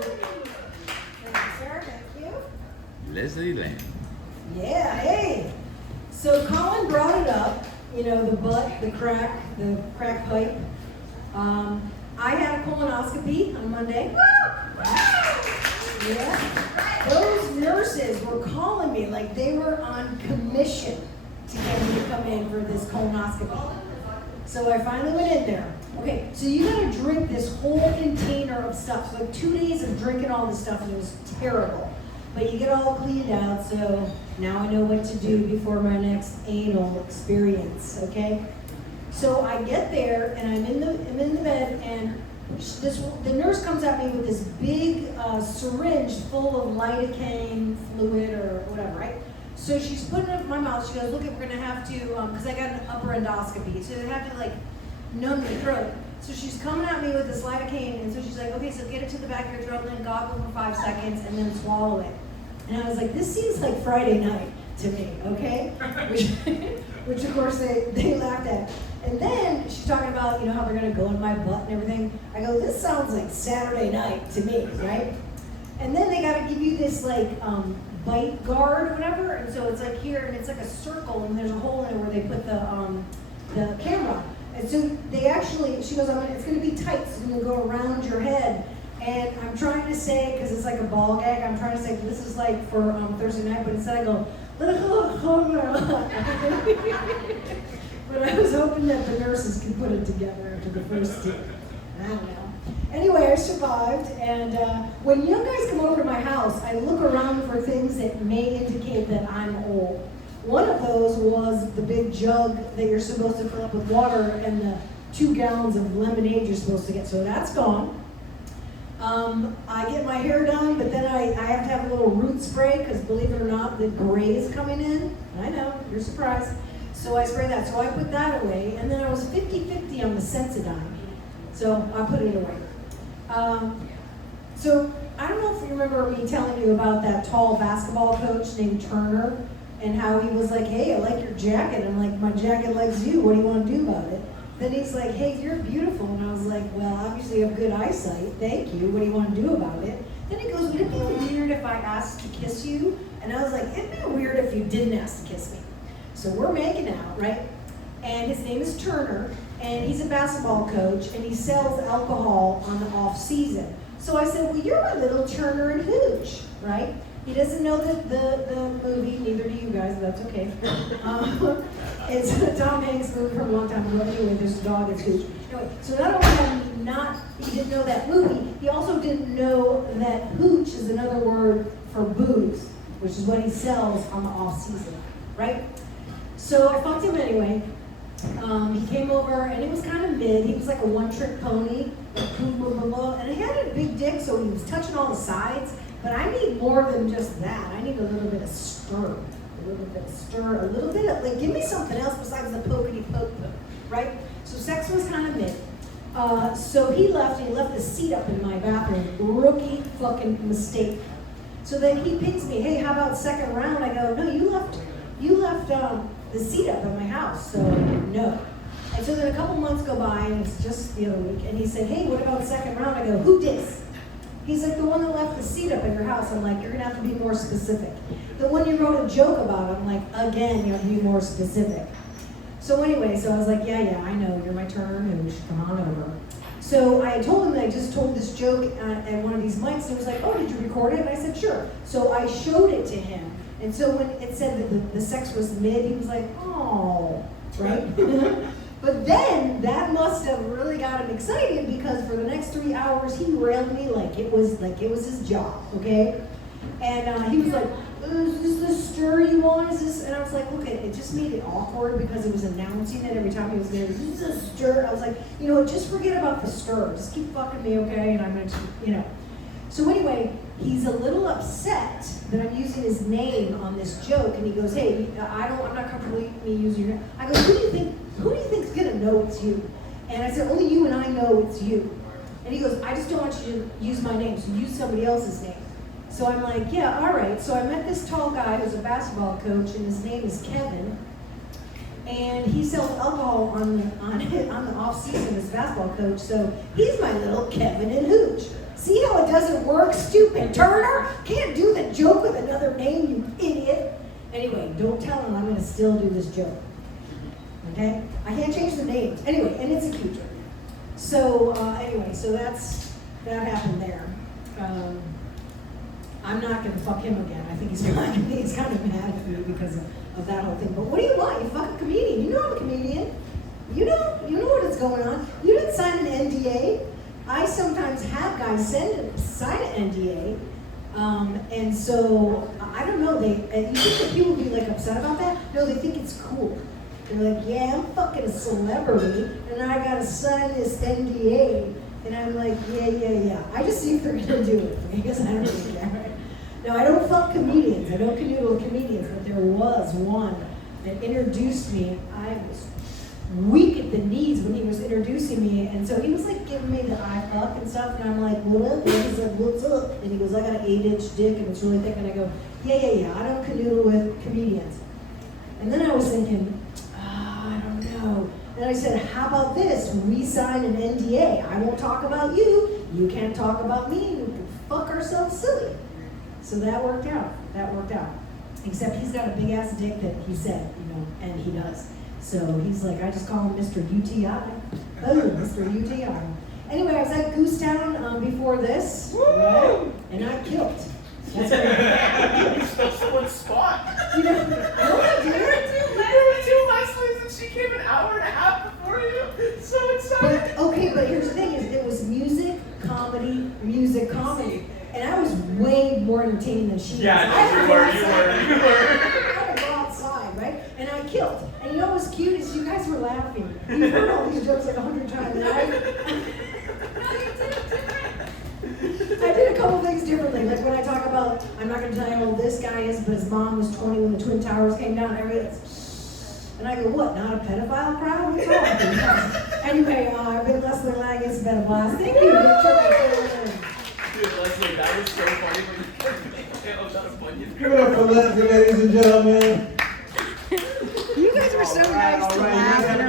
Thank you, sir. Thank you. Leslie Lane. Yeah, hey. So Colin brought it up, you know, the butt, the crack pipe. I had a colonoscopy on Monday. Yeah. Those nurses were calling me like they were on commission to get me to come in for this colonoscopy. So I finally went in there. Okay, so you gotta drink this whole container of stuff. So like 2 days of drinking all this stuff and it was terrible. But you get all cleaned out, so now I know what to do before my next anal experience, okay? So I get there and I'm in the bed and the nurse comes at me with this big syringe full of lidocaine fluid or whatever, right? So she's putting it in my mouth. She goes, look, we're gonna have to, because I got an upper endoscopy, so they have to like numb your throat. So she's coming at me with this lidocaine, and so she's like, okay, so get it to the back of your throat, and then goggle for 5 seconds, and then swallow it. And I was like, this seems like Friday night to me, okay? Which of course they laughed at. And then she's talking about, you know, how they're gonna go in my butt and everything. I go, this sounds like Saturday night to me, right? And then they gotta give you this like bite guard or whatever, and so it's like here, and it's like a circle, and there's a hole in it where they put the camera. And so they actually, she goes, it's gonna be tight, so it's gonna go around your head. And I'm trying to say, because it's like a ball gag, I'm trying to say this is like for Thursday night, but instead I go, but I was hoping that the nurses could put it together after the first two. I don't know. Anyway, I survived, and when young guys come over to my house, I look around for things that may indicate that I'm old. One of those was the big jug that you're supposed to fill up with water and the 2 gallons of lemonade you're supposed to get, so that's gone. I get my hair done, but then I have to have a little root spray, because believe it or not, the gray is coming in. I know, you're surprised. So I spray that, so I put that away, and then I was 50-50 on the Sensodyne, so I put it away. So I don't know if you remember me telling you about that tall basketball coach named Turner, and how he was like, hey, I like your jacket. I'm like, my jacket likes you, what do you want to do about it? Then he's like, hey, you're beautiful. And I was like, well, obviously you have good eyesight, thank you, what do you want to do about it? Then he goes, would it be weird if I asked to kiss you? And I was like, it'd be weird if you didn't ask to kiss me. So we're making out, right? And his name is Turner, and he's a basketball coach, and he sells alcohol on the off season. So I said, well, you're my little Turner and Hooch, right? He doesn't know the movie, neither do you guys, but that's okay. It's a Tom Hanks movie from a long time ago. Anyway, there's a dog that's Hooch. Anyway, so not only he didn't know that movie, he also didn't know that Hooch is another word for booze, which is what he sells on the off season, right? So I fucked him anyway. He came over, and it was kind of mid. He was like a one-trick pony, and he had a big dick, so he was touching all the sides. But I need more than just that. I need a little bit of stir, a little bit of, like, give me something else besides the pokety-poke, right? So sex was kind of mid. So he left the seat up in my bathroom. Rookie fucking mistake. So then he pings me, hey, how about second round? I go, no, you left the seat up at my house, so no. And so then a couple months go by, and it's just the other week, and he said, hey, what about second round? I go, who dis? He's like, the one that left the seat up at your house. I'm like, you're gonna have to be more specific. The one you wrote a joke about, I'm like, again, you have to be more specific. So anyway, so I was like, yeah, I know, you're my Turner and Hooch, come on over. So I told him that I just told this joke at one of these mics, and he was like, oh, did you record it? And I said, sure. So I showed it to him. And so when it said that the sex was mid, he was like, oh, right? But then that must have really got him excited, because for the next 3 hours he railed me like it was his job, okay? And he was like, is this the stir you want? Is this? And I was like, look, it just made it awkward because it was announcing it every time he was there. Is this a stir? I was like, just forget about the stir. Just keep fucking me, okay? And I'm gonna, So anyway, he's a little upset that I'm using his name on this joke, and he goes, hey, I'm not comfortable me using your name. I go, who do you think's gonna know it's you? And I said, only you and I know it's you. And he goes, I just don't want you to use my name, so use somebody else's name. So I'm like, yeah, all right. So I met this tall guy who's a basketball coach, and his name is Kevin. And he sells alcohol on the off season as a basketball coach. So he's my little Kevin and Hooch. See how it doesn't work, stupid Turner? Can't do the joke with another name, you idiot. Anyway, don't tell him I'm going to still do this joke. Okay? I can't change the names. Anyway, and it's a cute joke. So, anyway, so that happened there. I'm not going to fuck him again. I think he's kind of mad at me because of that whole thing. But what do you want? You fucking comedian. You know I'm a comedian. You know what is going on. You didn't sign an NDA. I sometimes have guys sign an NDA. And so, I don't know, you think that people would be like upset about that? No, they think it's cool. They're like, yeah, I'm fucking a celebrity, and I gotta sign this NDA. And I'm like, yeah. I just see if they're gonna do it, because I don't really care. No, I don't fuck comedians. I don't canoodle with comedians, but there was one that introduced me. I was weak at the knees when he was introducing me, and so he was like giving me the eye fuck and stuff, and I'm like, what up? And he's like, what's up? And he goes, I got an 8-inch dick, and it's really thick, and I go, yeah, I don't canoodle with comedians. And then I was thinking, I don't know. And I said, how about this? We sign an NDA. I won't talk about you. You can't talk about me. We can fuck ourselves silly. So that worked out. Except he's got a big ass dick that he said, and he does. So he's like, I just call him Mr. UTI. Oh, Mr. UTI. Anyway, I was at Goosetown before this, right? And I killed. That's right. You stole someone's spot. No, I didn't. There were 2 Leslies and she came an hour and a half before you. So excited. But here's the thing: it was music, comedy. And I was way more entertaining than she was. Yeah, you were. I had to go outside, right? And I killed. And you know what was cute is you guys were laughing. You've heard all these jokes like 100 times. And I did a couple things differently. Like when I talk about, I'm not going to tell you how old this guy is, but his mom was 20 when the Twin Towers came down. And I go, what, not a pedophile crowd? What's wrong with you? Anyway, I've been Leslie Lang. It's been a blast. Thank you. Dude, Leslie, that was so funny when you Give it up for Leslie, ladies and gentlemen. You guys were so nice to laugh.